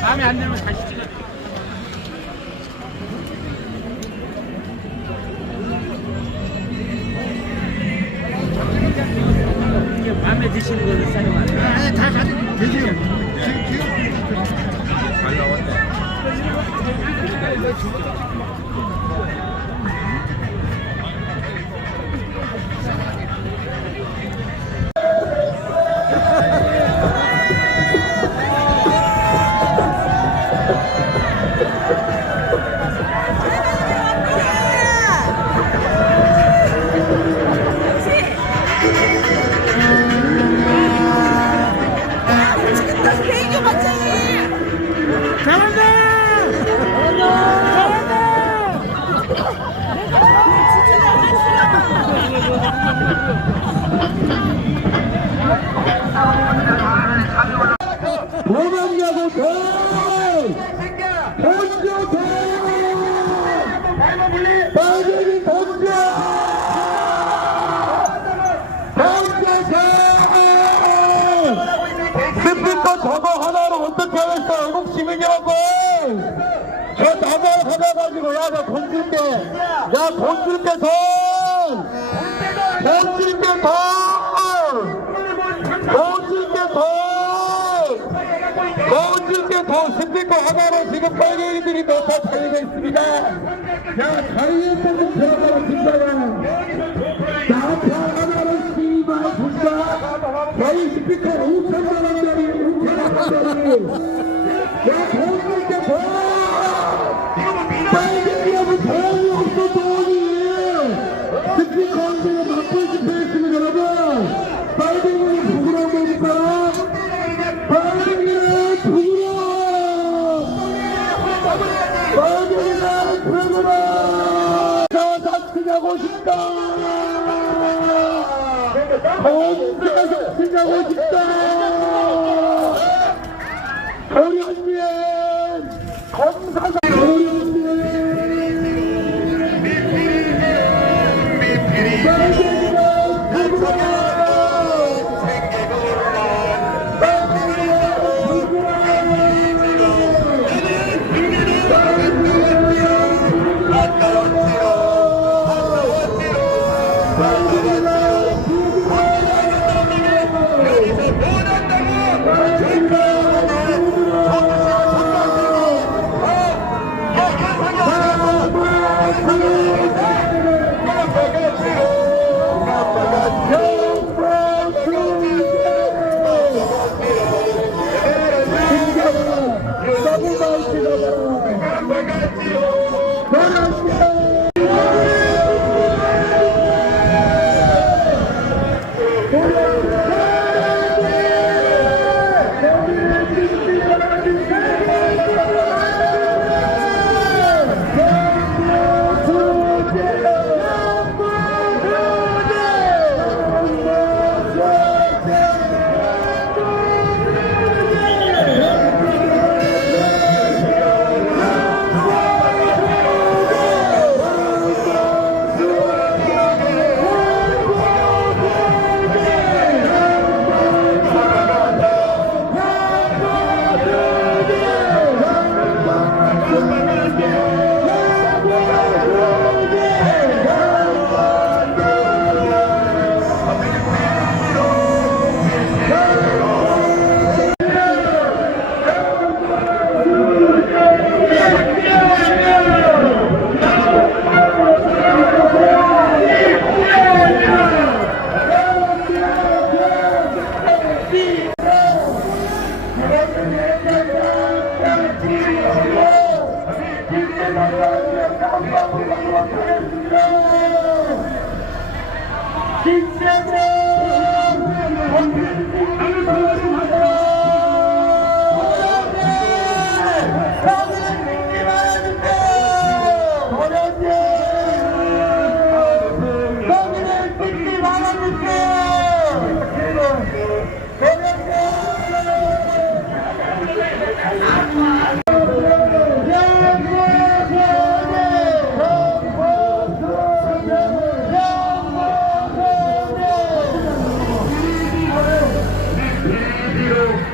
마음에 안 들면 다시 찍어. 이게 마음에 드시는 걸로 사용하는 거야. 아니 다 가지고 되지요. 잘 나왔네. 도망가고 던져 빨갱이 던져 스피커 저거 하나로 어떻게 하겠어 한국 시민이라고 저 나무 하나 가지고 야 나 돈 줄게 야 돈 줄게 돈 줄게 더 스피커 하나로 지금 빨갱이들이 몇번 달리고 있습니다. 야, 다리에 보고 들어가고 싶다가 나한테 하나로 씨발 본다. 저희 스피커 5천만원짜리 5천만원짜리 야, 돈 줄게 더 빨갱이하고 돈이 없어 돈이 스피커 언제가 나쁜 짓 했으면 여러분 빨갱이는 부끄러운 거니까 빨갱이는 부끄러워 빨갱이는 부끄러워 다 쓰자고 싶다 검사에서 쓰자고 싶다 도련님 검사가 도련님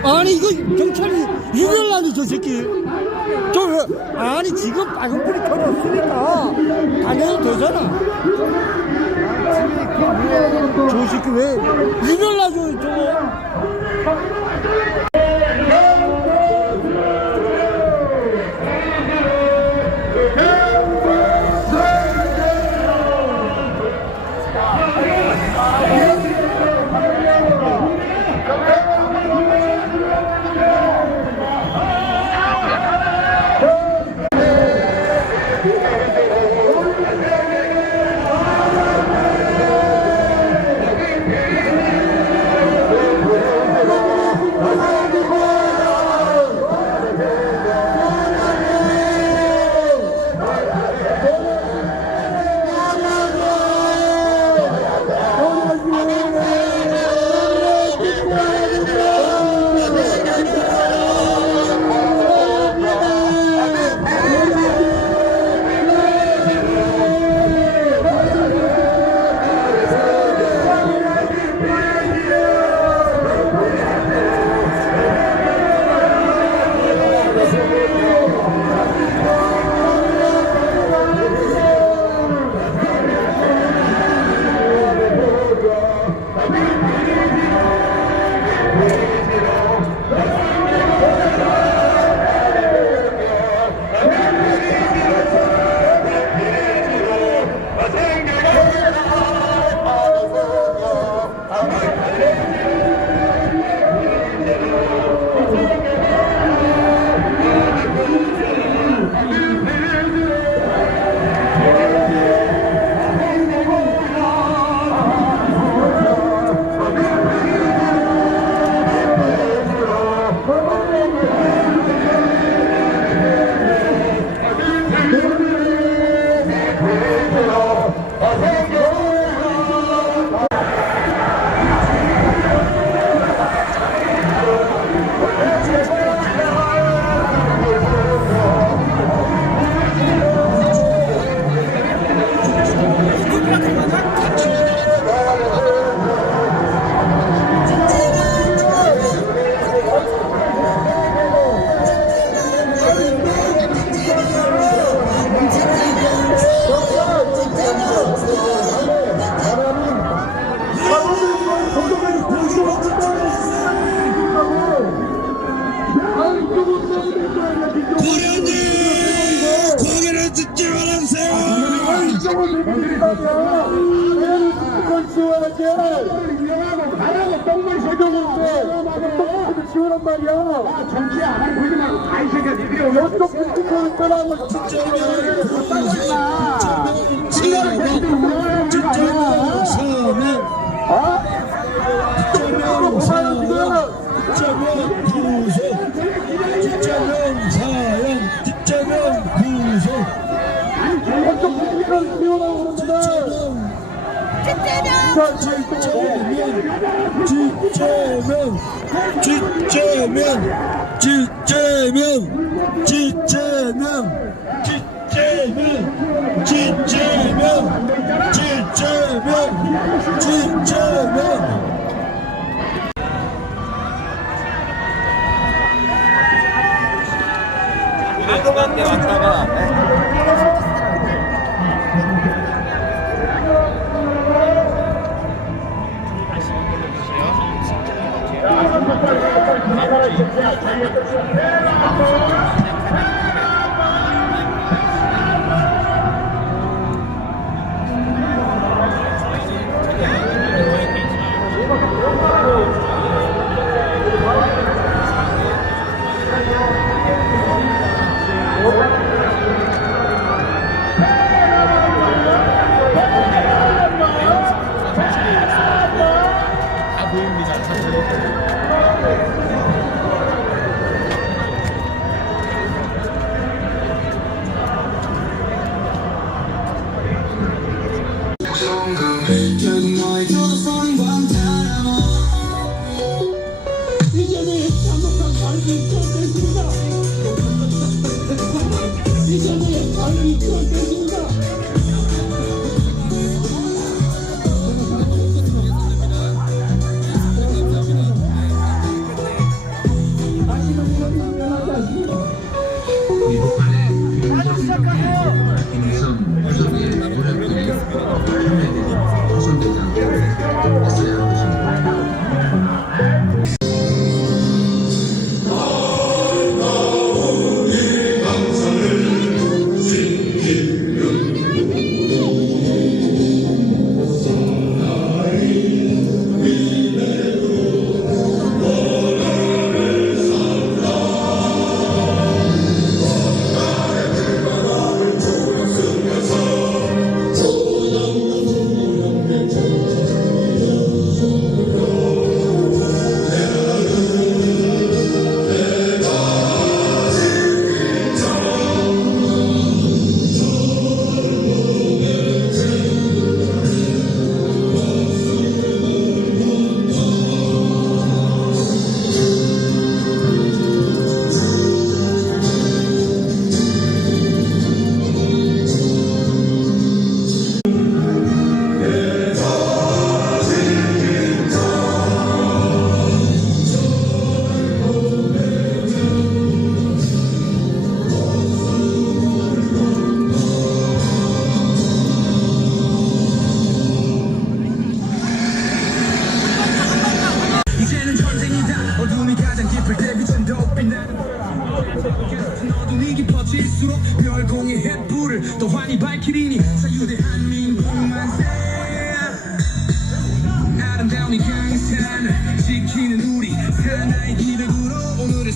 아니 이거 경찰이 유별나니 저 새끼 저 왜 아니 지금 빨간불이 켜졌으니까 다녀도 되잖아. 저 새끼 왜 유별나죠 저거. 고개를 듣지 말아주세요. 이쪽으로 내리니까요. 똥을 치워야지. 가라고 똥을 새겨놓는데 똥을 치우란 말이야. 정치 안 하고 그러지 말고 가이 새끼야. 니들이 오면 똥 똥을 떠나면 진짜 한동안 내 왔다가 북한의 김일성 부석의 노력들이 폄훼되지 훼손되지 않도록 했어야 할 것입니다. 이제는 전쟁이다. 어둠이 가장 깊을 때 빛은 더 빛나는 어둠이 깊어질수록 별공의 횃불을 더 환히 밝히리니 자유대한민국 만세. 아름다운 이 강산을 지키는 우리 하나의 기백으로 오늘을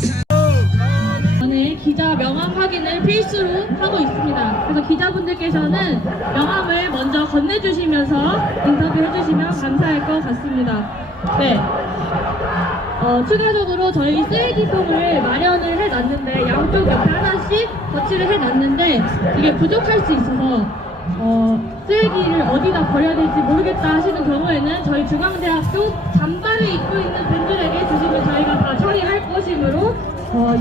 저는 기자 명함 확인을 필수로 하고 있습니다. 그래서 기자분들께서는 명함을 먼저 건네주시면서 인터뷰해주시면 감사할 것 같습니다. 네. 추가적으로 저희 쓰레기통을 마련을 해놨는데 양쪽 옆에 하나씩 거치를 해놨는데 이게 부족할 수 있어서 쓰레기를 어디다 버려야 될지 모르겠다 하시는 경우에는 저희 중앙대학교 잠바를 입고 있는 분들에게 주시면 저희가 다 처리할 것이므로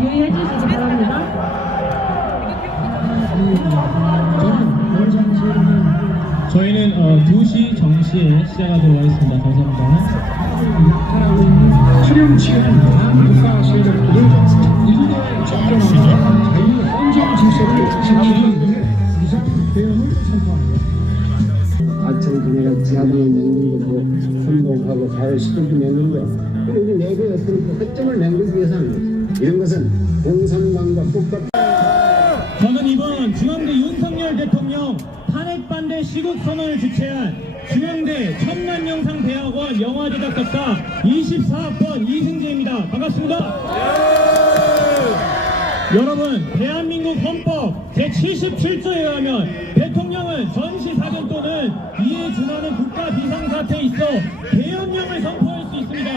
유의해 주시기 바랍니다. 저희는 2시 정시에 시작하도록 하겠습니다. 감사합니다. 수렴 시간 국가 세력들을 인도에 접견하고 자유 헌정 질서를 지키는 위해 비상 대응을 선포합니다. 아청들이나 지하도를 맺는 거고 선동하고 자율시설도 맺는 거 그리고 내부의 어떤 그 허점을 맺기 위해서 하는 거죠. 이런 것은 공산당과 국가 저는 이번 중앙대 윤석열 대통령 탄핵반대 시국선언을 주최한 중앙대 첨단영상대학원 영화제작학과 24학번 이승재입니다. 반갑습니다. 여러분, 대한민국 헌법 제77조에 의하면 대통령은 전시사변 또는 이에 준하는 국가 비상사태에 있어 계엄령을 선포할 수 있습니다.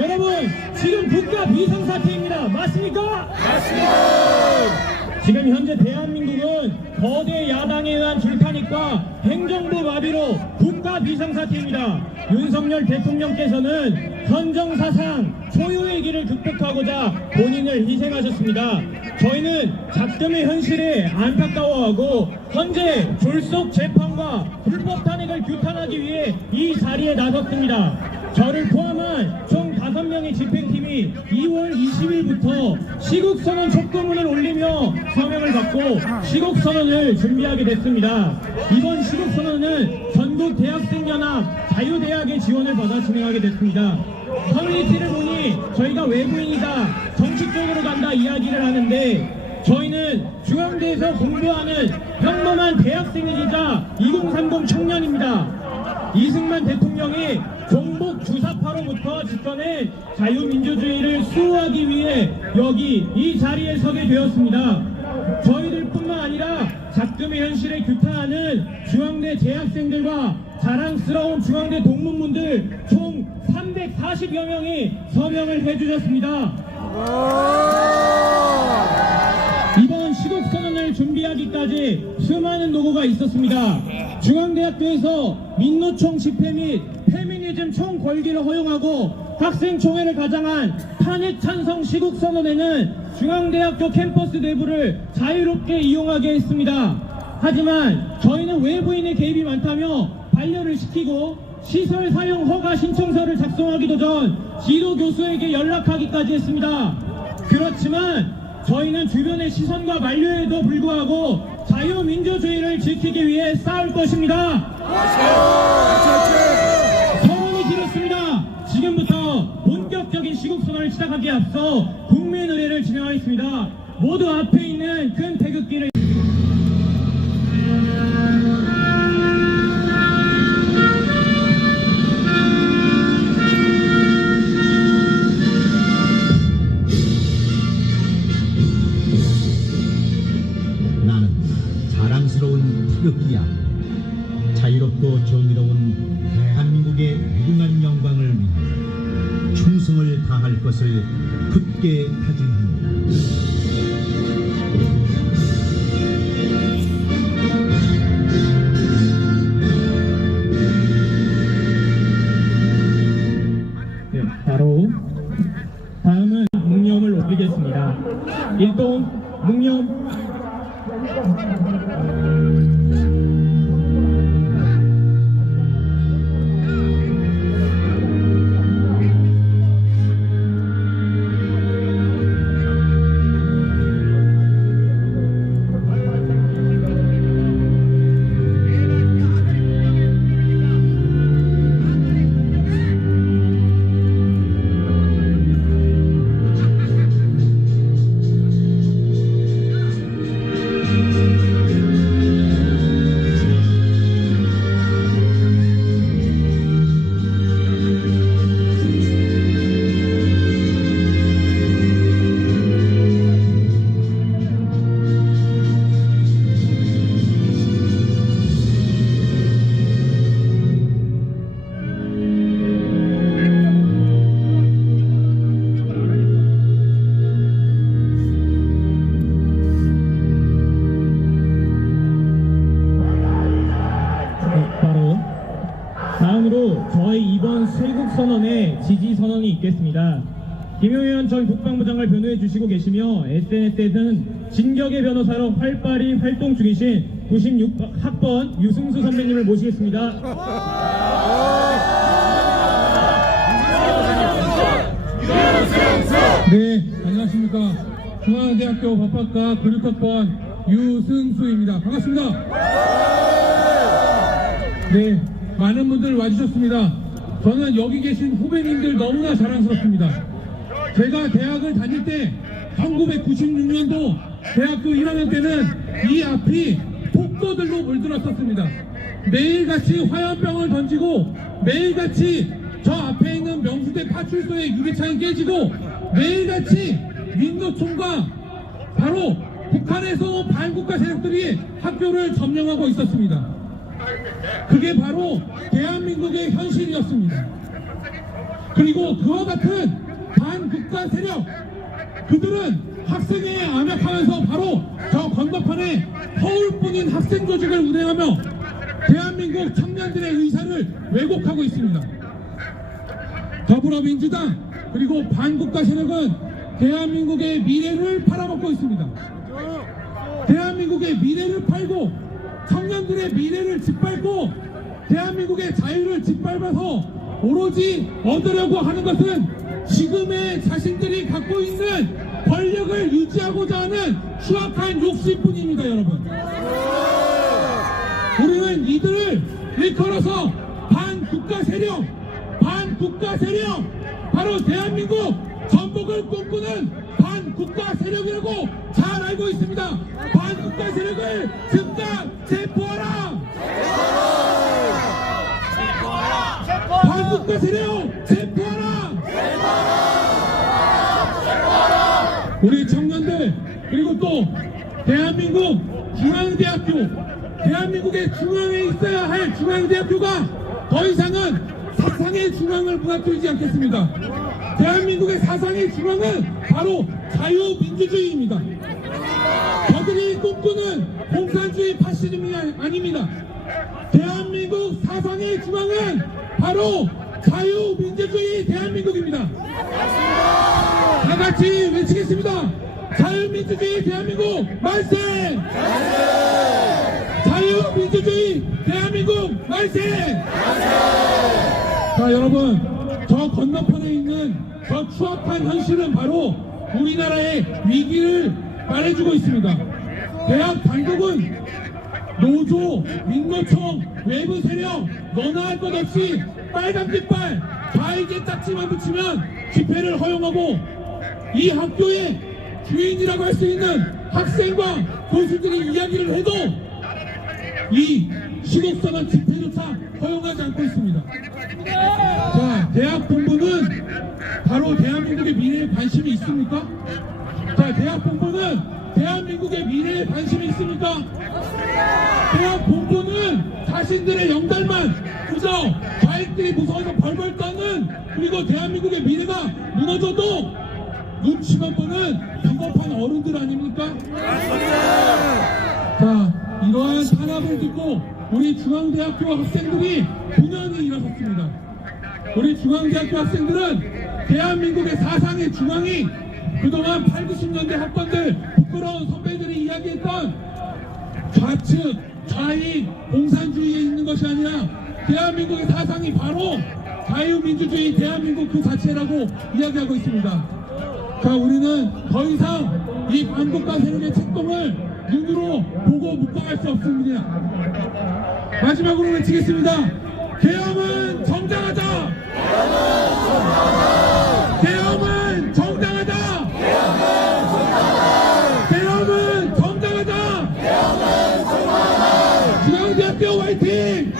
여러분, 지금 국가 비상사태입니다. 맞습니까? 맞습니다. 지금 현재 대한민국은 거대 야당에 의한 줄타닉과 행정부 마비로 국가 비상사태입니다. 윤석열 대통령께서는 헌정사상 초유의 길을 극복하고자 본인을 희생하셨습니다. 저희는 작금의 현실에 안타까워하고 현재 졸속 재판과 불법 탄핵을 규탄하기 위해 이 자리에 나섰습니다. 저를 포함한 총 5명의 집행팀이 2월 20일부터 시국선언 촉구문을 올리며 서명을 받고 시국선언을 준비하게 됐습니다. 이번 시국선언은 전국 대학생연합 자유대학의 지원을 받아 진행하게 됐습니다. 커뮤니티를 보니 저희가 외부인이다, 정치적으로 간다 이야기를 하는데 저희는 중앙대에서 공부하는 평범한 대학생이자 2030 청년입니다. 이승만 대통령이 종북 주사파로부터 지켜낸 자유민주주의를 수호하기 위해 여기 이 자리에 서게 되었습니다. 저희들뿐만 아니라 작금의 현실에 규탄하는 중앙대 재학생들과 자랑스러운 중앙대 동문분들 총 340여 명이 서명을 해주셨습니다. 이번 시국선언을 준비하기까지 수많은 노고가 있었습니다. 중앙대학교에서 민노총 집회 및 페미니즘 총궐기를 허용하고 학생총회를 가장한 탄핵 찬성 시국선언에는 중앙대학교 캠퍼스 내부를 자유롭게 이용하게 했습니다. 하지만 저희는 외부인의 개입이 많다며 반려를 시키고 시설 사용 허가 신청서를 작성하기도 전 지도 교수에게 연락하기까지 했습니다. 그렇지만 저희는 주변의 시선과 만류에도 불구하고 자유민주주의를 지키기 위해 싸울 것입니다. 서원이 길었습니다. 지금부터 본격적인 시국선언을 시작하기에 앞서 국민 의례를 진행하겠습니다. 모두 앞에 있는 큰 태극기를 나는 자랑스러운 태극기야. 자유롭고 정의로운 대한민국의 무궁한 영광을 위해 충성을 다할 것을 굳게 다짐합니다. 네, 바로 다음은 묵념을 올리겠습니다. 일동 묵념. 다음으로 저희 이번 쇄국선언의 지지선언이 있겠습니다. 김용현 전 국방부 장관을 변호해 주시고 계시며 SNS에는 진격의 변호사로 활발히 활동 중이신 96학번 유승수 선배님을 모시겠습니다. 네, 안녕하십니까. 중앙대학교 법학과 96학번 유승수입니다. 반갑습니다. 네, 많은 분들 와주셨습니다. 저는 여기 계신 후배님들 너무나 자랑스럽습니다. 제가 대학을 다닐 때 1996년도 대학교 1학년 때는 이 앞이 폭도들로 물들었었습니다. 매일같이 화염병을 던지고 매일같이 저 앞에 있는 명수대 파출소의 유리창이 깨지고 매일같이 민노총과 바로 북한에서 반국가 세력들이 학교를 점령하고 있었습니다. 그게 바로 대한민국의 현실이었습니다. 그리고 그와 같은 반국가 세력, 그들은 학생회에 암약하면서 바로 저 건너편에 허울뿐인 학생 조직을 운행하며 대한민국 청년들의 의사를 왜곡하고 있습니다. 더불어민주당 그리고 반국가 세력은 대한민국의 미래를 팔아먹고 있습니다. 대한민국의 미래를 팔고 청년들의 미래를 짓밟고 대한민국의 자유를 짓밟아서 오로지 얻으려고 하는 것은 지금의 자신들이 갖고 있는 권력을 유지하고자 하는 추악한 욕심뿐입니다, 여러분. 우리는 이들을 일컬어서 반국가 세력, 바로 대한민국 전복을 꿈꾸는 반국가 세력이라고 잘 알고 있습니다. 반국가 세력을 즉각 체포하라! 반국가 세력 체포하라! 우리 청년들 그리고 또 대한민국 중앙대학교, 대한민국의 중앙에 있어야 할 중앙대학교가 더 이상은 사상의 중앙을 무너뜨리지 않겠습니다. 대한민국의 사상의 중앙은 바로 자유민주주의입니다. 저들이 꿈꾸는 공산주의 파시즘이 아닙니다. 대한민국 사상의 중앙은 바로 자유민주주의 대한민국입니다. 다 같이 외치겠습니다. 자유민주주의 대한민국 만세! 자유민주주의 대한민국 만세! 자, 여러분, 저 건너편에 있는 저 추악한 현실은 바로 우리나라의 위기를 말해주고 있습니다. 대학 당국은 노조, 민노총, 외부 세력 너나 할 것 없이 빨간 깃발, 좌익의 딱지만 붙이면 집회를 허용하고 이 학교의 주인이라고 할 수 있는 학생과 교수들이 이야기를 해도 이 시국선언 집회조차 허용하지 않고 있습니다. 자, 대학 본부는 바로 대한민국의 미래에 관심이 있습니까? 자, 대학 본부는 대한민국의 미래에 관심이 있습니까? 대학 본부는 자신들의 영달만 그저 좌익들이 무서워서 벌벌 떠는, 그리고 대한민국의 미래가 무너져도 눈치만 보는 비겁한 어른들 아닙니까? 자, 이러한 탄압을 듣고 우리 중앙대학교 학생들이 분연히 일어섰습니다. 우리 중앙대학교 학생들은 대한민국의 사상의 중앙이 그동안 8, 90년대 학번들, 부끄러운 선배들이 이야기했던 좌측, 좌익, 공산주의에 있는 것이 아니라 대한민국의 사상이 바로 자유민주주의 대한민국 그 자체라고 이야기하고 있습니다. 자, 우리는 더 이상 이 반국가 세력의 책동을 눈으로 보고 묵과할 수 없습니다. 마지막으로 외치겠습니다. 계엄은 정당하다! 계엄은 정당하다! 계엄은 정당하다! 중앙대학교 화이팅!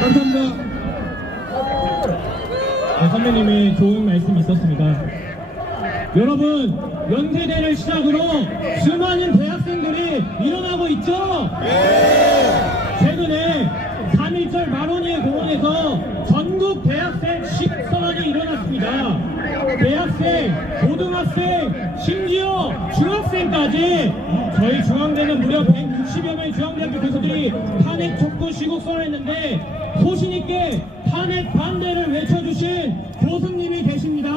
감사합니다. 네, 선배님의 좋은 말씀이 있었습니다. 여러분, 연세대를 시작으로 수많은 대학생들이 일어나고 있죠? 최근에 3.1절 마로니에 공원에서 전국 대학생 시국선언이 일어났습니다. 대학생, 고등학생, 심지어 중학생까지 저희 중앙대는 무려 160여 명의 중앙대학교 교수들이 탄핵 촉구 시국선언을 했는데 소신있게 탄핵 반대를 외쳐주신 교수님이 계십니다.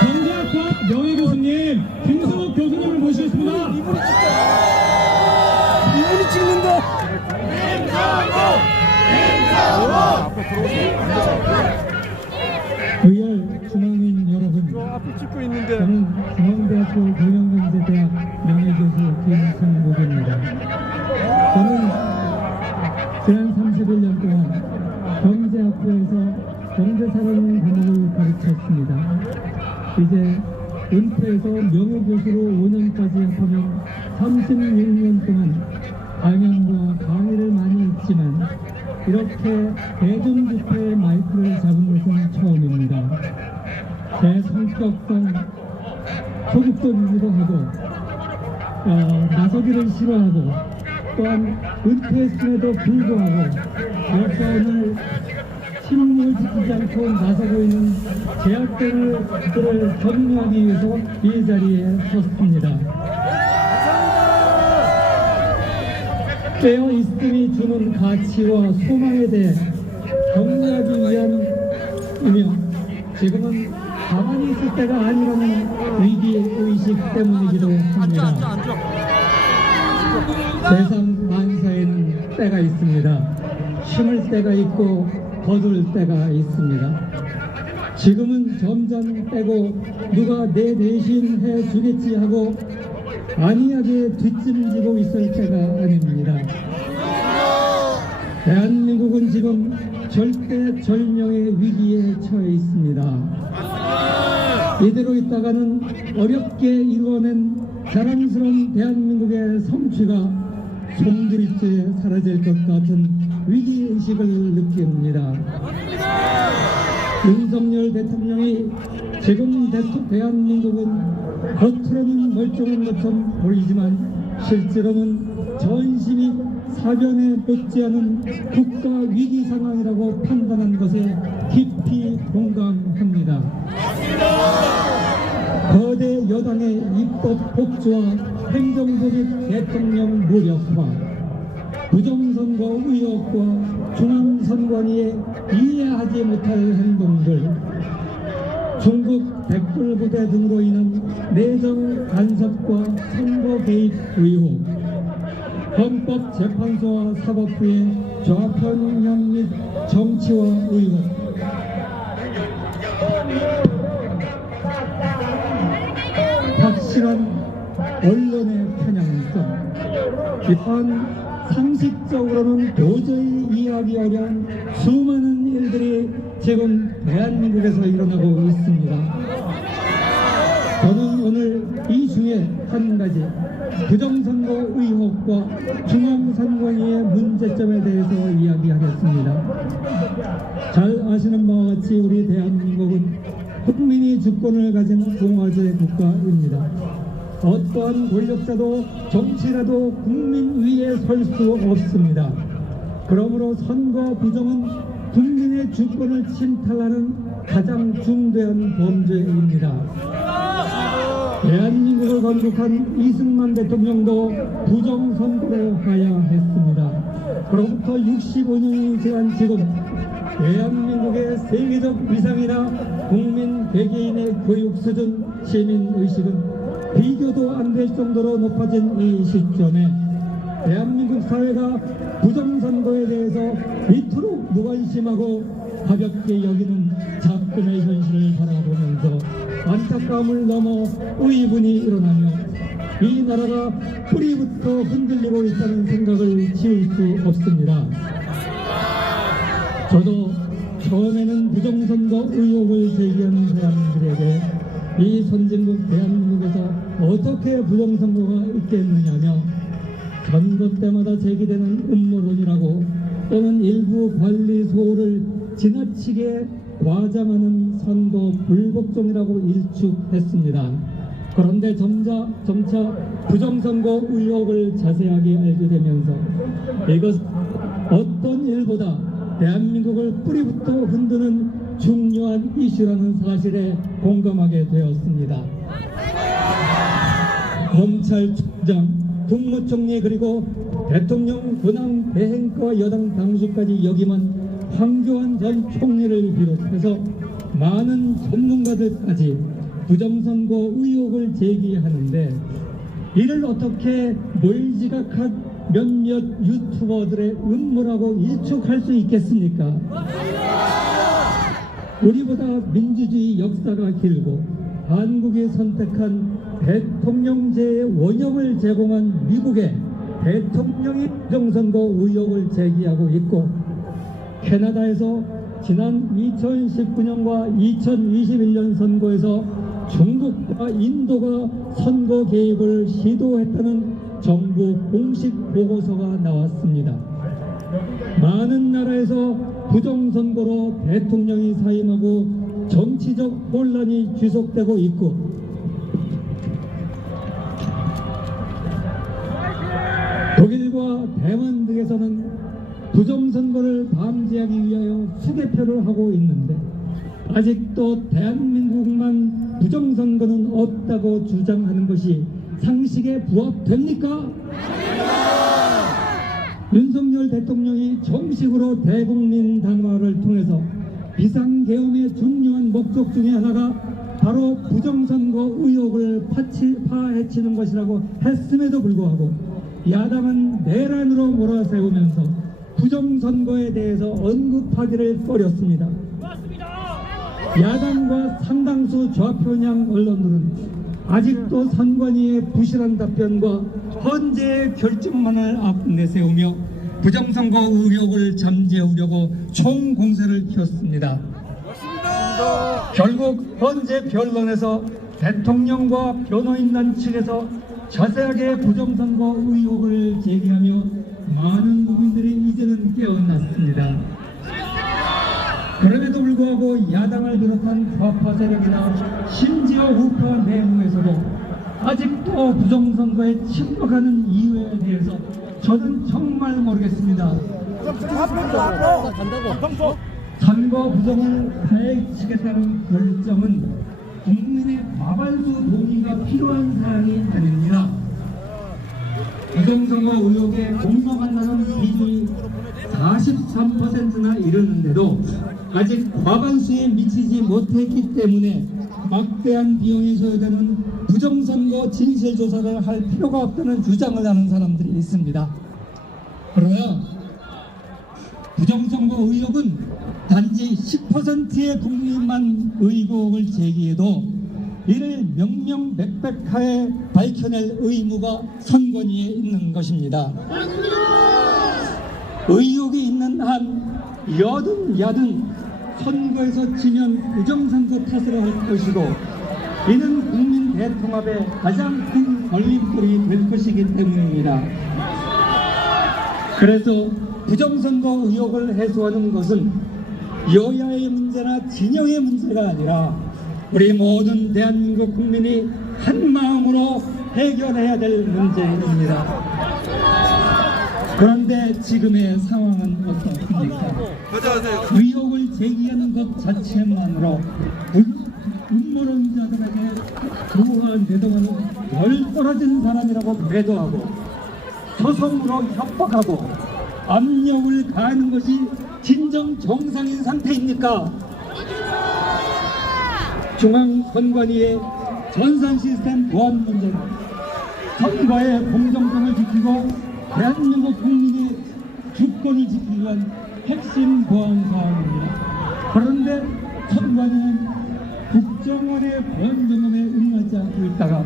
경제학과 명예교수님 김승욱 교수님을 모시겠습니다. 이분이 찍는다. 의열 중앙인 여러분, 앞에 찍고 있는데. 저는 중앙대학교 경영경제대학 명예교수 김승욱입니다. 저는 지난 31년 동안 경제학부에서 경제사라는 과목을 가르쳤습니다. 이제 은퇴해서 명예교수로 5년까지 합하면 36년 동안 강연과 강의를 많이 했지만 이렇게 대중집회의 마이크를 잡은 것은 처음입니다. 제 성격상 소극적이기도 하고 나서기를 싫어하고 또한 은퇴했음에도 불구하고 이렇게 오늘 신용을 지키지 않고 나서고 있는 재학생들을 격려하기 위해서 이 자리에 섰습니다. 깨어 있음이 주는 가치와 소망에 대해 격려하기 위함이며 지금은 가만히 있을 때가 아니라는 위기의식 때문이기도 합니다. 세상 만사에는 때가 있습니다. 심을 때가 있고 거둘 때가 있습니다. 지금은 점점 빼고 누가 내 대신 해주겠지 하고 안이하게 뒷짐지고 있을 때가 아닙니다. 대한민국은 지금 절대절명의 위기에 처해 있습니다. 이대로 있다가는 어렵게 이루어낸 자랑스러운 대한민국의 성취가 송두리째 사라질 것 같은 위기의식을 느낍니다. 윤석열 대통령이 지금 대한민국은 겉으로는 멀쩡한 것처럼 보이지만 실제로는 전심이 사변에 못지않은 국가 위기 상황이라고 판단한 것에 깊이 공감합니다. 거대 여당의 입법 폭주와 행정조직 대통령 무력화, 부정선거 의혹과 중앙선관위의 이해하지 못할 행동들, 중국 백불부대 등으로 인한 내정 간섭과 선거 개입 의혹, 헌법재판소와 사법부의 좌편향 및 정치화 의혹, 확실한 언론의 편향성, 또한 상식적으로는 도저히 이해하기 어려운 수많은 일들이 지금 대한민국에서 일어나고 있습니다. 저는 오늘 이 중에 한 가지 부정선거 의혹과 중앙선관위의 문제점에 대해서 이야기하겠습니다. 잘 아시는 바와 같이 우리 대한민국은 국민이 주권을 가진 공화제 국가입니다. 어떠한 권력자도 정치라도 국민 위에 설 수 없습니다. 그러므로 선거 부정은 국민의 주권을 침탈하는 가장 중대한 범죄입니다. 대한민국을 건국한 이승만 대통령도 부정선거로 하야했습니다. 그로부터 65년이 지난 지금 대한민국의 세계적 위상이나 국민 개개인의 교육 수준, 시민의식은 비교도 안 될 정도로 높아진 이 시점에 대한민국 사회가 부정선거에 대해서 이토록 무관심하고 가볍게 여기는 작금의 현실을 바라보면서 안타까움을 넘어 의분이 일어나며 이 나라가 뿌리부터 흔들리고 있다는 생각을 지울 수 없습니다. 저도 처음에는 부정선거 의혹을 제기하는 사람들에게 이 선진국 대한민국에서 어떻게 부정선거가 있겠느냐며 선거 때마다 제기되는 음모론이라고 또는 일부 관리소를 지나치게 과장하는 선거 불복종이라고 일축했습니다. 그런데 점차 부정선거 의혹을 자세하게 알게 되면서 이것 어떤 일보다 대한민국을 뿌리부터 흔드는 중요한 이슈라는 사실에 공감하게 되었습니다. 검찰총장, 국무총리 그리고 대통령 권한 대행과 여당 당수까지 역임한 황교안 전 총리를 비롯해서 많은 전문가들까지 부정선거 의혹을 제기하는데 이를 어떻게 몰지각한 몇몇 유튜버들의 음모라고 일축할 수 있겠습니까? 우리보다 민주주의 역사가 길고 한국이 선택한 대통령제의 원형을 제공한 미국의 대통령이 부정선거 의혹을 제기하고 있고 캐나다에서 지난 2019년과 2021년 선거에서 중국과 인도가 선거 개입을 시도했다는 정부 공식 보고서가 나왔습니다. 많은 나라에서 부정선거로 대통령이 사임하고 정치적 혼란이 지속되고 있고 독일과 대만 등에서는 부정선거를 방지하기 위하여 수개표를 하고 있는데 아직도 대한민국만 부정선거는 없다고 주장하는 것이 상식에 부합됩니까? 윤석열 대통령이 정식으로 대국민 당화를 통해서 비상계엄의 중요한 목적 중에 하나가 바로 부정선거 의혹을 파헤치는 것이라고 했음에도 불구하고 야당은 내란으로 몰아세우면서 부정선거에 대해서 언급하기를 꺼렸습니다. 야당과 상당수 좌편향 언론들은 아직도 선관위의 부실한 답변과 헌재의 결정만을 앞내세우며 부정선거 의혹을 잠재우려고 총공세를 피웠습니다. 결국 헌재 변론에서 대통령과 변호인단 측에서 자세하게 부정선거 의혹을 제기하며 많은 국민들이 이제는 깨어났습니다. 그럼에도 불구하고 야당을 비롯한 좌파 세력이나 심지어 우파 내부에서도 아직도 부정선거에 침묵하는 이유에 대해서 저는 정말 모르겠습니다. 선거 부정을 파헤치겠다는 결정은 국민의 과반수 동의가 필요한 사안이 아닙니다. 부정선거 의혹에 공감한다는 비중이 43%나 이르는데도 아직 과반수에 미치지 못했기 때문에 막대한 비용이 소요되는 부정선거 진실조사를 할 필요가 없다는 주장을 하는 사람들이 있습니다. 그러나 부정선거 의혹은 단지 10%의 국민만 의혹을 제기해도 이를 명명백백하게 밝혀낼 의무가 선관위에 있는 것입니다. 의혹이 있는 한 여든 선거에서 지면 부정선거 탓을 할 것이고 이는 국민 대통합에 가장 큰 걸림돌이 될 것이기 때문입니다. 그래서 부정선거 의혹을 해소하는 것은 여야의 문제나 진영의 문제가 아니라 우리 모든 대한민국 국민이 한 마음으로 해결해야 될 문제입니다. 그런데 지금의 상황은 어떻습니까? 의혹을 제기하는 것 자체만으로 음모론자들에게 무한 대동하는 덜 떨어진 사람이라고 매도하고 소송으로 협박하고 압력을 가하는 것이 진정 정상인 상태입니까? 중앙선관위의 전산 시스템 보안 문제는 선거의 공정성을 지키고 대한민국 국민의 주권을 지키기 위한 핵심 보안 사항입니다. 그런데 선관위는 국정원의 보안 점검에 응하지 않고 있다가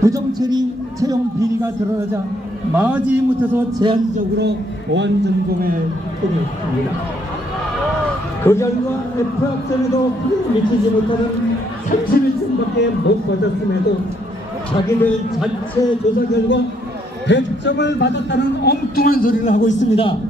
부정처리 채용 비리가 드러나자 마지못해서 제한적으로 보안 점검에 응했습니다. 그 결과 F학전에도 피해를 미치지 못하는 31점밖에 못 받았음에도 자기들 자체 조사 결과 100점을 받았다는 엉뚱한 소리를 하고 있습니다.